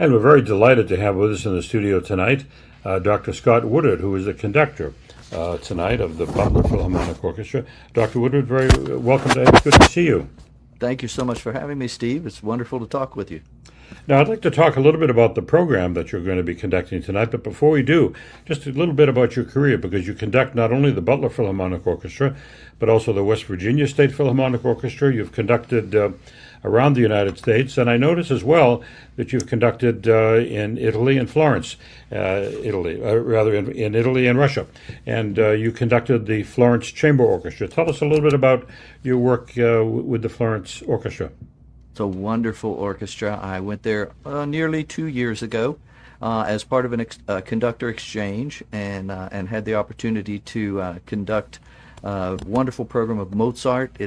And we're very delighted to have with us in the studio tonight Dr. Scott Woodard, who is the conductor tonight of the Butler Philharmonic Orchestra. Dr. Woodard, very welcome. It's good to see you. Thank you so much for having me, Steve. It's wonderful to talk with you. Now, I'd like to talk a little bit about the program that you're going to be conducting tonight, but before we do, just a little bit about your career, because you conduct not only the Butler Philharmonic Orchestra, but also the West Virginia State Philharmonic Orchestra. You've conducted around the United States, and I notice as well that you've conducted in Italy and Florence, in Italy and Russia, and you conducted the Florence Chamber Orchestra. Tell us a little bit about your work with the Florence Orchestra. It's a wonderful orchestra. I went there nearly 2 years ago as part of a conductor exchange, and had the opportunity to conduct a wonderful program of Mozart,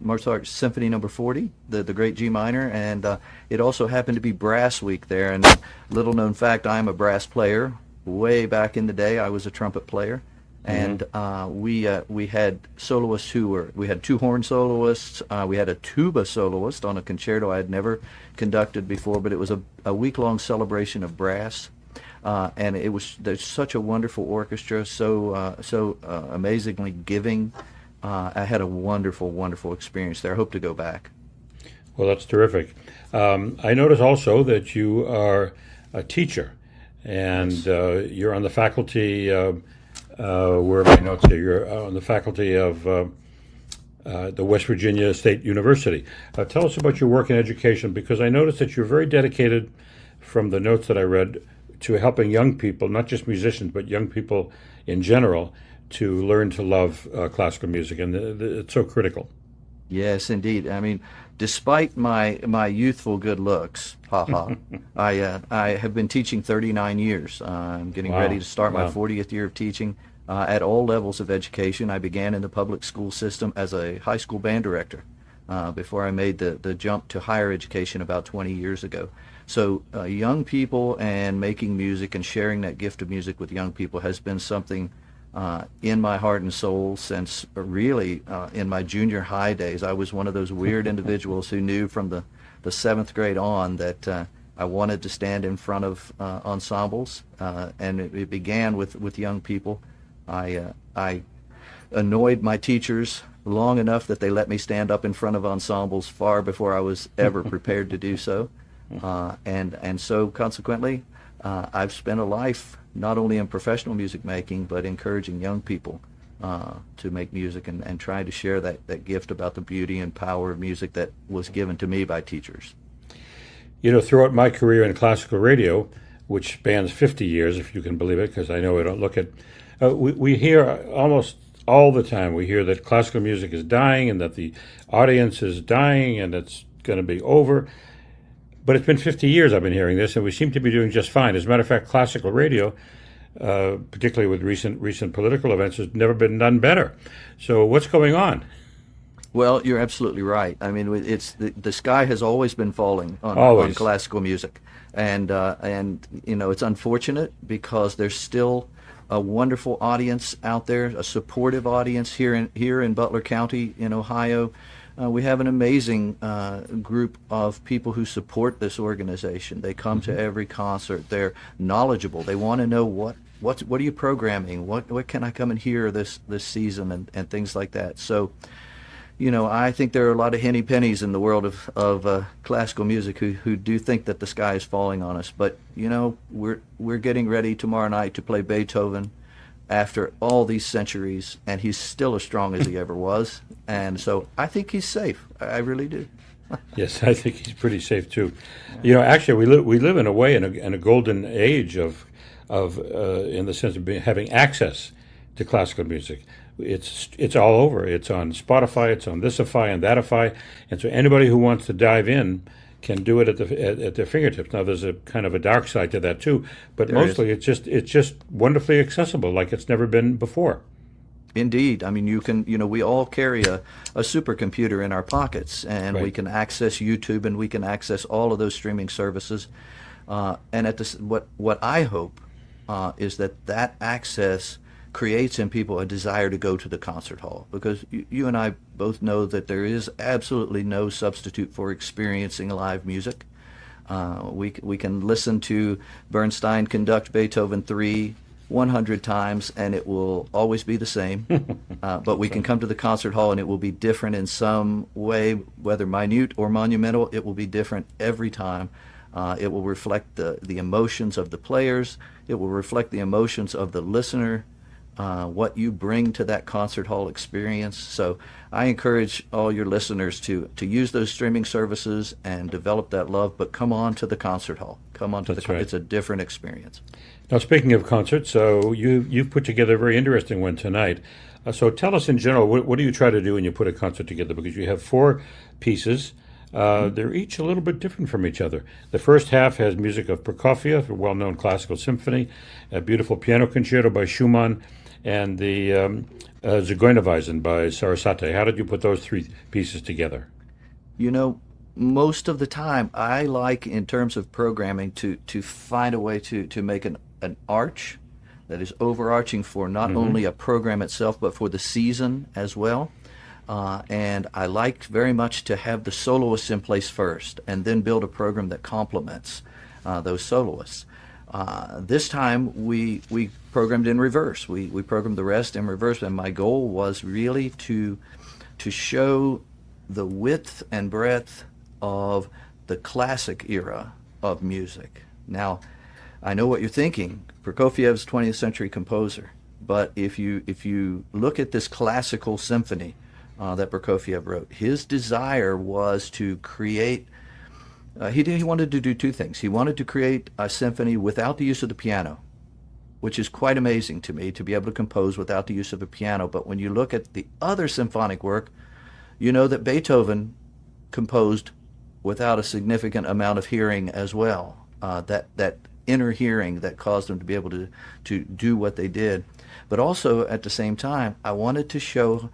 Mozart's Symphony No. 40, the great G minor, and it also happened to be brass week there. And little known fact, I'm a brass player. Way back in the day, I was a trumpet player. And we had soloists we had two horn soloists, we had a tuba soloist on a concerto I had never conducted before, but it was a week-long celebration of brass, and there's such a wonderful orchestra, so amazingly giving. I had a wonderful experience there. I hope to go back. Well, that's terrific. I notice also that you are a teacher, and Yes. You're on the faculty. Where are my notes here? You're on the faculty of the West Virginia State University. Tell us about your work in education, because I noticed that you're very dedicated, from the notes that I read, to helping young people, not just musicians, but young people in general, to learn to love classical music, and it's so critical. Yes, indeed. I mean, despite my youthful good looks, I have been teaching 39 years. I'm getting Wow. ready to start my Wow. 40th year of teaching at all levels of education. I began in the public school system as a high school band director before I made the jump to higher education about 20 years ago. So young people and making music and sharing that gift of music with young people has been something in my heart and soul since really in my junior high days. I was one of those weird individuals who knew from the seventh grade on that I wanted to stand in front of ensembles, and it began with young people. I annoyed my teachers long enough that they let me stand up in front of ensembles far before I was ever prepared to do so, and so consequently I've spent a life not only in professional music making, but encouraging young people to make music and trying to share that gift about the beauty and power of music that was given to me by teachers. You know, throughout my career in classical radio, which spans 50 years, if you can believe it, because I know I don't look at, we hear almost all the time, we hear that classical music is dying and that the audience is dying and it's going to be over. But it's been 50 years I've been hearing this, and we seem to be doing just fine. As a matter of fact, classical radio, particularly with recent political events, has never been done better. So what's going on? Well, you're absolutely right. I mean, it's the sky has always been falling on classical music, and you know, it's unfortunate because there's still a wonderful audience out there, a supportive audience here in Butler County in Ohio. We have an amazing group of people who support this organization. They come to every concert. They're knowledgeable. They want to know what are you programming? What can I come and hear this season and things like that. So, you know, I think there are a lot of henny pennies in the world of classical music who do think that the sky is falling on us. But you know, we're getting ready tomorrow night to play Beethoven after all these centuries, and he's still as strong as he ever was. And so I think he's safe. I really do. Yes, I think he's pretty safe too. You know, actually, we live in a way in a golden age of in the sense of having access to classical music. It's all over. It's on Spotify. It's on thisify and thatify, and so anybody who wants to dive in can do it at their fingertips. Now, there's a kind of a dark side to that too, but mostly it's just wonderfully accessible, like it's never been before. Indeed. I mean, we all carry a supercomputer in our pockets, and Right. we can access YouTube, and we can access all of those streaming services. And what I hope is that access creates in people a desire to go to the concert hall, because you and I both know that there is absolutely no substitute for experiencing live music. We can listen to Bernstein conduct Beethoven 3 100 times, and it will always be the same. But we can come to the concert hall, and it will be different in some way, whether minute or monumental. It will be different every time. It will reflect the emotions of the players. It will reflect the emotions of the listener, what you bring to that concert hall experience. So I encourage all your listeners to use those streaming services and develop that love, but come on to the concert hall. Come on to That's right. It's a different experience. Now, speaking of concerts, so you've put together a very interesting one tonight. So tell us in general, what do you try to do when you put a concert together? Because you have four pieces. They're each a little bit different from each other. The first half has music of Prokofiev, a well-known classical symphony, a beautiful piano concerto by Schumann, and the Zigeunerweisen by Sarasate. How did you put those three pieces together? You know, most of the time, I like, in terms of programming, to find a way to make an arch that is overarching for not only a program itself, but for the season as well. And I like very much to have the soloists in place first, and then build a program that complements those soloists. This time we programmed in reverse. We programmed the rest in reverse, and my goal was really to show the width and breadth of the classic era of music. Now, I know what you're thinking. Prokofiev's 20th century composer, but if you look at this classical symphony that Prokofiev wrote, his desire was to create. He wanted to do two things. He wanted to create a symphony without the use of the piano, which is quite amazing to me, to be able to compose without the use of a piano. But when you look at the other symphonic work, you know that Beethoven composed without a significant amount of hearing as well. That inner hearing that caused them to be able to do what they did. But also at the same time, I wanted to show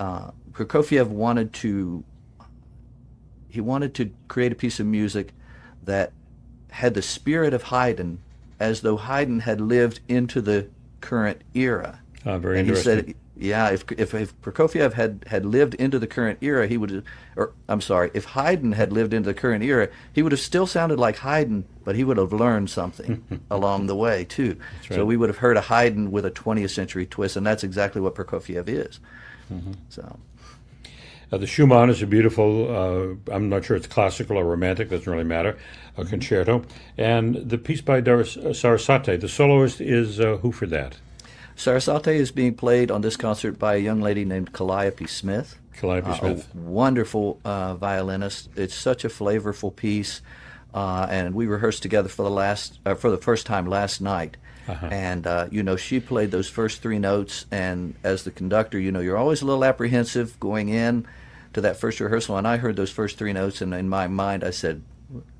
Prokofiev wanted to create a piece of music that had the spirit of Haydn, as though Haydn had lived into the current era. Very and interesting. He said, yeah, if Prokofiev had lived into the current era, he would, or I'm sorry, if Haydn had lived into the current era, he would have still sounded like Haydn, but he would have learned something along the way too. Right. So we would have heard a Haydn with a 20th century twist, and that's exactly what Prokofiev is. So. The Schumann is a beautiful, I'm not sure it's classical or romantic, doesn't really matter, a concerto. And the piece by Sarasate, the soloist is who for that? Sarasate is being played on this concert by a young lady named Calliope Smith. Calliope Smith. A wonderful violinist. It's such a flavorful piece, and we rehearsed together for the first time last night. And she played those first three notes, and as the conductor, you're always a little apprehensive going in to that first rehearsal, and I heard those first three notes, and in my mind I said,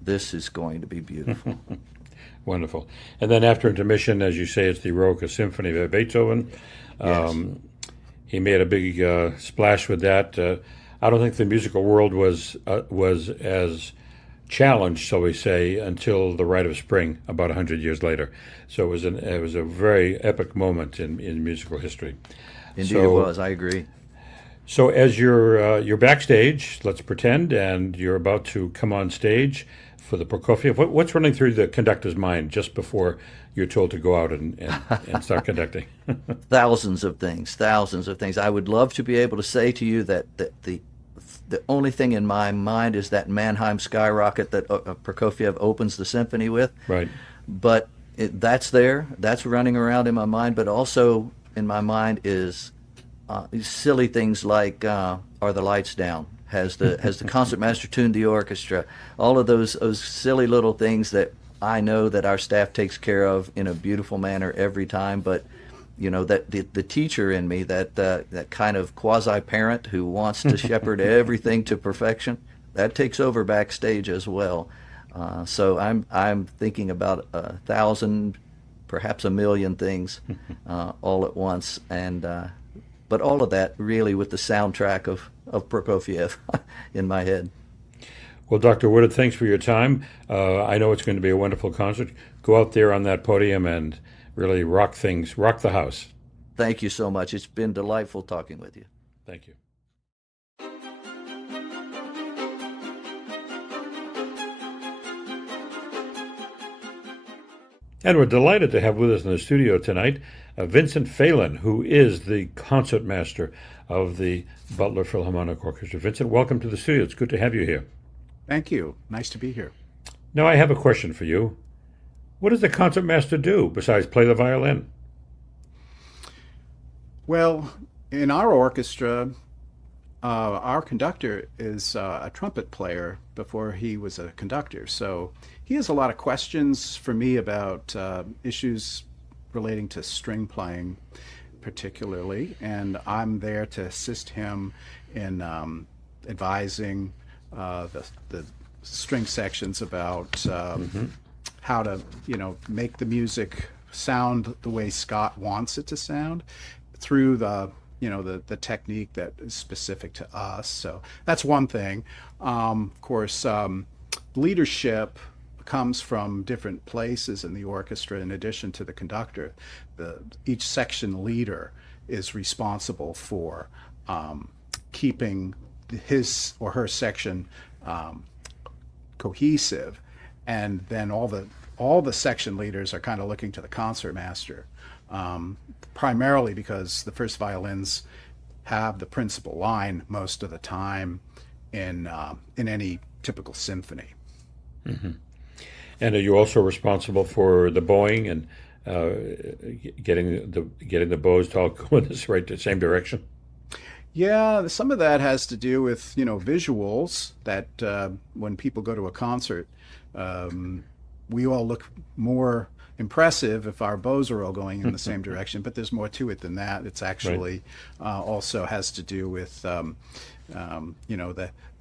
this is going to be beautiful. Wonderful. And then after intermission, as you say, it's the Eroica Symphony by Beethoven. Yes. He made a big splash with that. I don't think the musical world was as challenged, shall we say, until The Rite of Spring, about 100 years later. So it was a very epic moment in musical history. Indeed, it was. I agree. So as you're backstage, let's pretend, and you're about to come on stage for the Prokofiev, what's running through the conductor's mind just before you're told to go out and start conducting? Thousands of things. I would love to be able to say to you that the only thing in my mind is that Mannheim skyrocket that Prokofiev opens the symphony with. Right. But that's running around in my mind, but also in my mind is silly things like Are the Lights Down? Has the concertmaster tuned the orchestra? All of those silly little things that I know that our staff takes care of in a beautiful manner every time. But that the teacher in me, that kind of quasi-parent who wants to shepherd everything to perfection, that takes over backstage as well. So I'm thinking about 1,000, perhaps 1,000,000 things all at once, and but all of that really with the soundtrack of Prokofiev in my head. Well, Dr. Woodard, thanks for your time. I know it's going to be a wonderful concert. Go out there on that podium and really rock the house. Thank you so much. It's been delightful talking with you. Thank you. And we're delighted to have with us in the studio tonight Vincent Phelan, who is the concertmaster of the Butler Philharmonic Orchestra. Vincent, welcome to the studio. It's good to have you here. Thank you. Nice to be here. Now, I have a question for you. What does the concertmaster do besides play the violin? Well, in our orchestra, our conductor is a trumpet player before he was a conductor. So he has a lot of questions for me about issues relating to string playing, particularly. And I'm there to assist him in advising the string sections about how to, make the music sound the way Scott wants it to sound through the technique that is specific to us. So that's one thing. Of course, leadership comes from different places in the orchestra. In addition to the conductor, each section leader is responsible for keeping his or her section cohesive, and then all the section leaders are kind of looking to the concertmaster, primarily because the first violins have the principal line most of the time in any typical symphony. Mm-hmm. And are you also responsible for the bowing and getting the bows to all go in the same direction? Yeah, some of that has to do with visuals. That when people go to a concert, we all look more impressive if our bows are all going in the same direction. But there's more to it than that. It's actually also has to do with the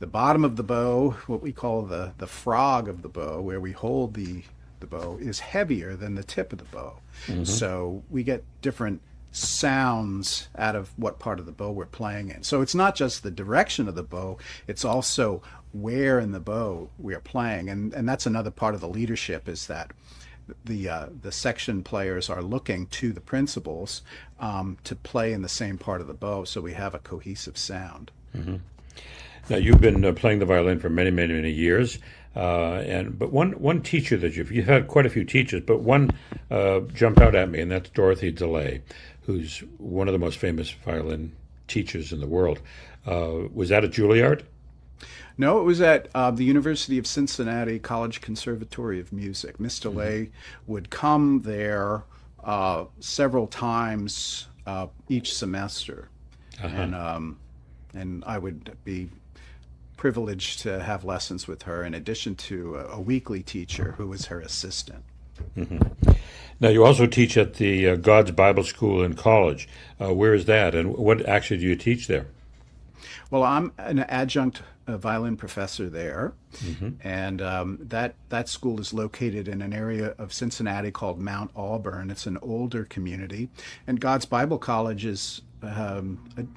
bottom of the bow, what we call the frog of the bow, where we hold the bow, is heavier than the tip of the bow. Mm-hmm. So we get different sounds out of what part of the bow we're playing in. So it's not just the direction of the bow, it's also where in the bow we are playing. And that's another part of the leadership, is that the section players are looking to the principals to play in the same part of the bow, so we have a cohesive sound. Mm-hmm. Now, you've been playing the violin for many, many, many years, but one teacher that you've had quite a few teachers, but one jumped out at me, and that's Dorothy DeLay, who's one of the most famous violin teachers in the world. Was that at Juilliard? No, it was at the University of Cincinnati College Conservatory of Music. Miss DeLay would come there several times each semester, and I would be privileged to have lessons with her, in addition to a weekly teacher who was her assistant. Mm-hmm. Now, you also teach at the God's Bible School in college. Where is that, and what actually do you teach there? Well, I'm an adjunct violin professor there, and that school is located in an area of Cincinnati called Mount Auburn. It's an older community, and God's Bible College is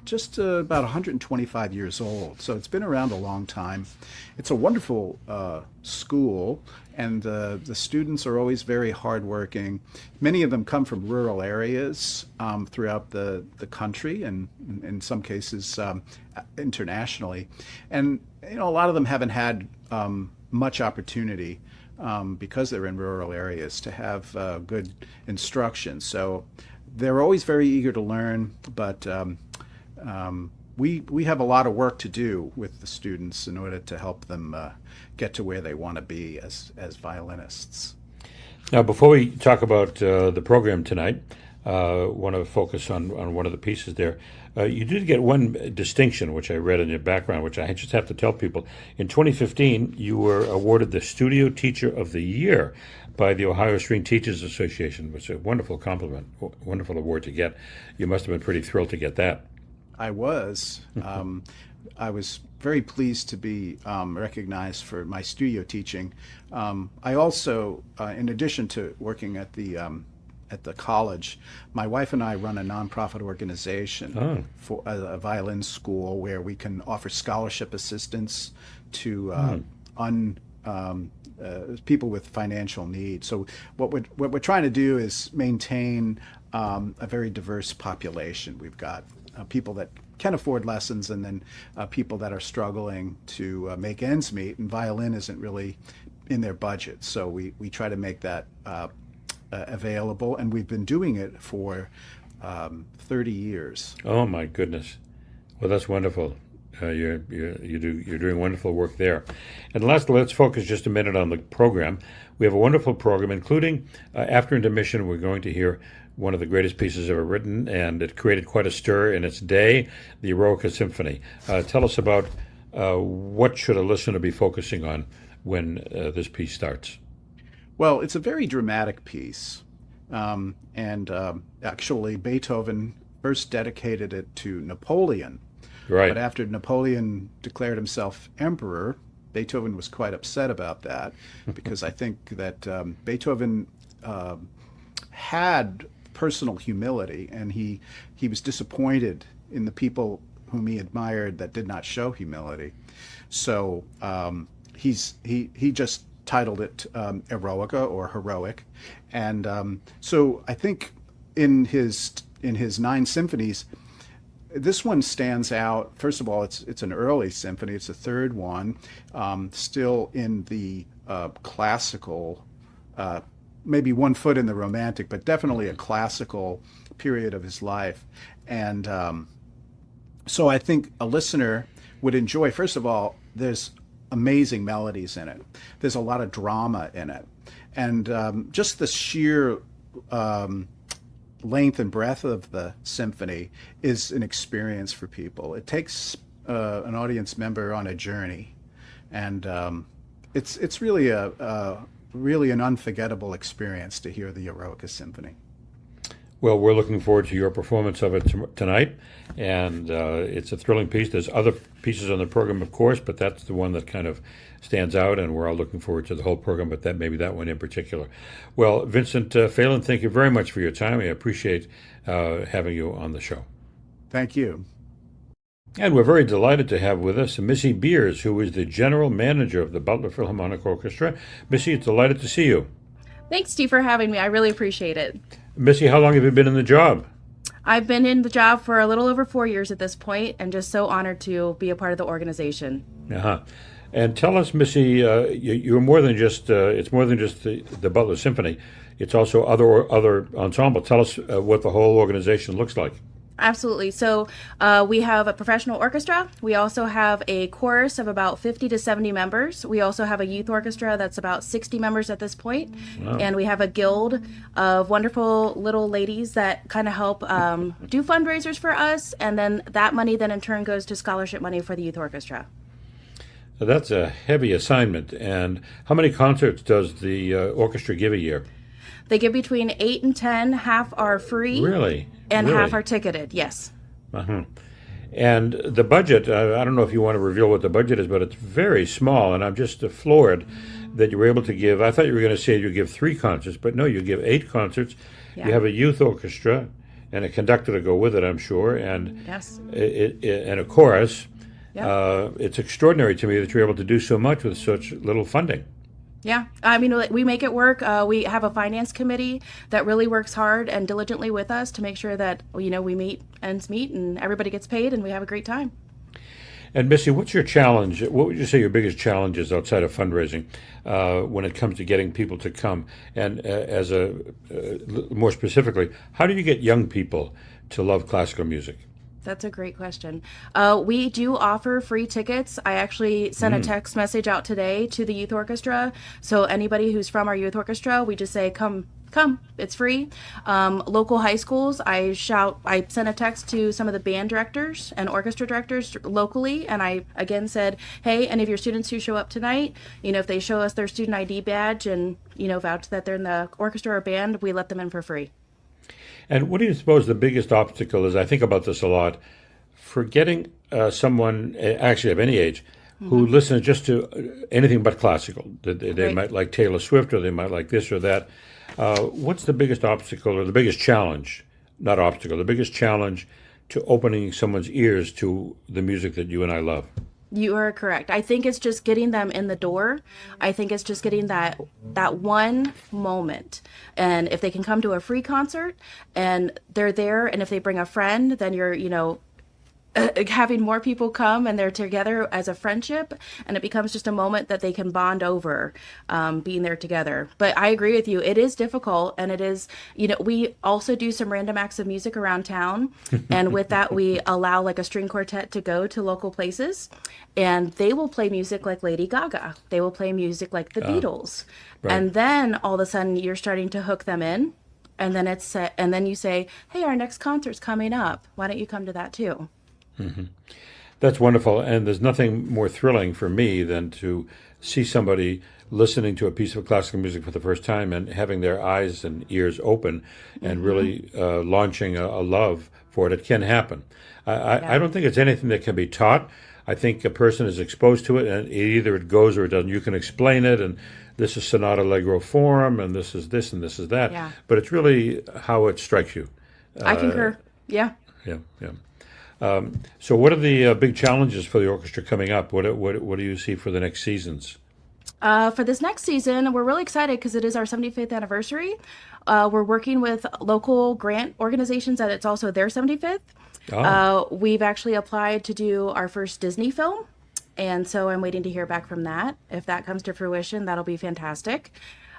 just about 125 years old, so it's been around a long time. It's a wonderful school, and the students are always very hardworking. Many of them come from rural areas throughout the country, and in some cases internationally. And a lot of them haven't had much opportunity because they're in rural areas to have good instruction. So they're always very eager to learn, but we have a lot of work to do with the students in order to help them get to where they want to be as violinists. Now, before we talk about the program tonight, want to focus on one of the pieces there. You did get one distinction, which I read in your background, which I just have to tell people. In 2015, you were awarded the Studio Teacher of the Year by the Ohio String Teachers Association, which is a wonderful compliment, wonderful award to get. You must have been pretty thrilled to get that. I was. I was very pleased to be recognized for my studio teaching. I also, in addition to working at the college, my wife and I run a nonprofit organization for a violin school where we can offer scholarship assistance to people with financial needs. So what we're trying to do is maintain a very diverse population. We've got people that can afford lessons, and then people that are struggling to make ends meet, and violin isn't really in their budget. So we try to make that available, and we've been doing it for 30 years. Oh my goodness. Well, that's wonderful. You're doing wonderful work there. And last, let's focus just a minute on the program. We have a wonderful program, including after intermission, we're going to hear one of the greatest pieces ever written, and it created quite a stir in its day, the Eroica Symphony. Tell us about what should a listener be focusing on when this piece starts. Well, it's a very dramatic piece, and actually Beethoven first dedicated it to Napoleon. Right. But after Napoleon declared himself emperor, Beethoven was quite upset about that because I think that Beethoven had personal humility, and he was disappointed in the people whom he admired that did not show humility. So he just titled it Eroica, or heroic, and so I think in his 9 symphonies, this one stands out. First of all, it's an early symphony. It's the third one, still in the classical, maybe one foot in the romantic, but definitely a classical period of his life. And so I think a listener would enjoy, first of all, there's amazing melodies in it. There's a lot of drama in it. And just the sheer length and breadth of the symphony is an experience for people. It takes an audience member on a journey, and it's really really an unforgettable experience to hear the Eroica Symphony. Well, we're looking forward to your performance of it tonight, and it's a thrilling piece. There's other pieces on the program, of course, but that's the one that kind of stands out, and we're all looking forward to the whole program, but maybe that one in particular. Well, Vincent Phelan, thank you very much for your time. I appreciate having you on the show. Thank you. And we're very delighted to have with us Missy Beers, who is the general manager of the Butler Philharmonic Orchestra. Missy, it's delighted to see you. Thanks, Steve, for having me. I really appreciate it. Missy, how long have you been in the job? I've been in the job for a little over 4 years at this point, and just so honored to be a part of the organization. Uh-huh. And tell us, Missy, you're more than just, it's more than just the Butler Symphony. It's also other ensemble. Tell us what the whole organization looks like. Absolutely. So we have a professional orchestra. We also have a chorus of about 50 to 70 members. We also have a youth orchestra that's about 60 members at this point. Wow. And we have a guild of wonderful little ladies that kind of help do fundraisers for us. And then that money then in turn goes to scholarship money for the youth orchestra. That's a heavy assignment. And how many concerts does the orchestra give a year? They give between 8 and 10. Half are free. Really? And Really? half are ticketed, yes. Uh-huh. And the budget, I don't know if you want to reveal what the budget is, but it's very small, and I'm just floored that you were able to give, I thought you were going to say you give 3 concerts, but no, you give 8 concerts. Yeah. You have a youth orchestra and a conductor to go with it, I'm sure, and Yes. and a chorus. Yeah. It's extraordinary to me that you're able to do so much with such little funding. Yeah, I mean, we make it work. We have a finance committee that really works hard and diligently with us to make sure that, we meet ends meet and everybody gets paid and we have a great time. And Missy, what's your challenge? What would you say your biggest challenge is outside of fundraising when it comes to getting people to come? And more specifically, how do you get young people to love classical music? That's a great question. We do offer free tickets. I actually sent a text message out today to the youth orchestra. So anybody who's from our youth orchestra, we just say, come, it's free. Local high schools, I sent a text to some of the band directors and orchestra directors locally. And I again said, hey, any of your students who show up tonight, if they show us their student ID badge and, vouch that they're in the orchestra or band, we let them in for free. And what do you suppose the biggest obstacle is? I think about this a lot. For getting someone, actually of any age, who listens just to anything but classical. They Right. might like Taylor Swift, or they might like this or that. What's the biggest obstacle, or the biggest challenge, not obstacle, the biggest challenge to opening someone's ears to the music that you and I love? You are correct. I think it's just getting them in the door. I think it's just getting that one moment. And if they can come to a free concert and they're there, and if they bring a friend, then you're, having more people come and they're together as a friendship, and it becomes just a moment that they can bond over, being there together. But I agree with you, it is difficult, and it is, we also do some random acts of music around town, and with that we allow like a string quartet to go to local places, and they will play music like Lady Gaga, they will play music like the Beatles, right. And then all of a sudden you're starting to hook them in, and then and then you say, hey, our next concert's coming up, why don't you come to that too? That's wonderful, and there's nothing more thrilling for me than to see somebody listening to a piece of classical music for the first time and having their eyes and ears open and really launching a love for it. It can happen. I don't think it's anything that can be taught. I think a person is exposed to it, and either it goes or it doesn't. You can explain it, and this is sonata allegro form, and this is this, and this is that. Yeah. But it's really how it strikes you. I concur. Yeah. Yeah, yeah. So what are the big challenges for the orchestra coming up? What do you see for the next seasons? For this next season, we're really excited because it is our 75th anniversary. We're working with local grant organizations that it's also their 75th. Oh. We've actually applied to do our first Disney film, and so I'm waiting to hear back from that. If that comes to fruition, that'll be fantastic.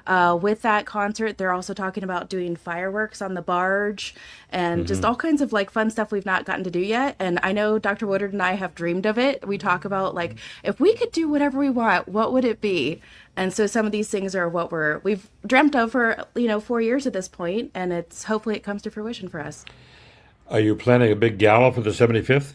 With that concert, they're also talking about doing fireworks on the barge and just all kinds of like fun stuff we've not gotten to do yet. And I know Dr. Woodard and I have dreamed of it. We talk about like, if we could do whatever we want, what would it be? And so some of these things are what we've dreamt of for, 4 years at this point, and hopefully it comes to fruition for us. Are you planning a big gala for the 75th?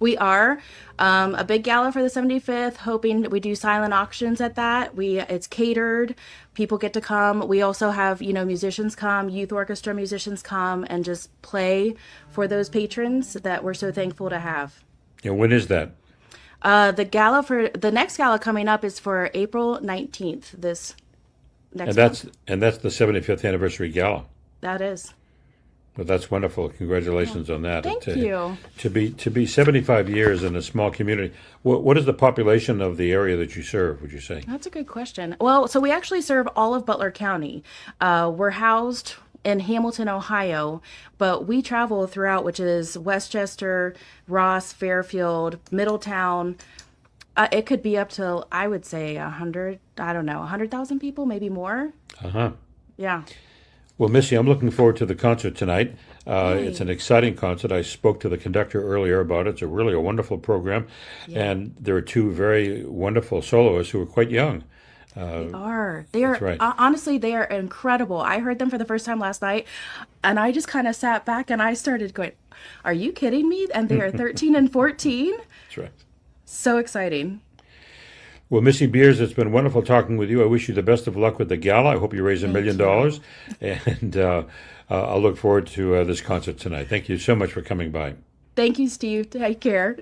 We are a big gala for the 75th, hoping we do silent auctions at that. It's catered. People get to come. We also have, musicians come, youth orchestra musicians come and just play for those patrons that we're so thankful to have. Yeah, when is that? The next gala coming up is for April 19th, this next month. And that's the 75th anniversary gala. That is. Well, that's wonderful. Congratulations on that. Thank you. To be 75 years in a small community. What is the population of the area that you serve, would you say? That's a good question. Well, so we actually serve all of Butler County. We're housed in Hamilton, Ohio, but we travel throughout, which is Westchester, Ross, Fairfield, Middletown. It could be up to, I would say, 100,000 people, maybe more. Uh-huh. Yeah. Well, Missy, I'm looking forward to the concert tonight. It's an exciting concert. I spoke to the conductor earlier about it. It's really a wonderful program. Yeah. And there are two very wonderful soloists who are quite young. They are. They are, right. Honestly, they are incredible. I heard them for the first time last night, and I just kind of sat back and I started going, are you kidding me? And they are 13 and 14. That's right. So exciting. Well, Missy Beers, it's been wonderful talking with you. I wish you the best of luck with the gala. I hope you raise $1 million. And I'll look forward to this concert tonight. Thank you so much for coming by. Thank you, Steve. Take care.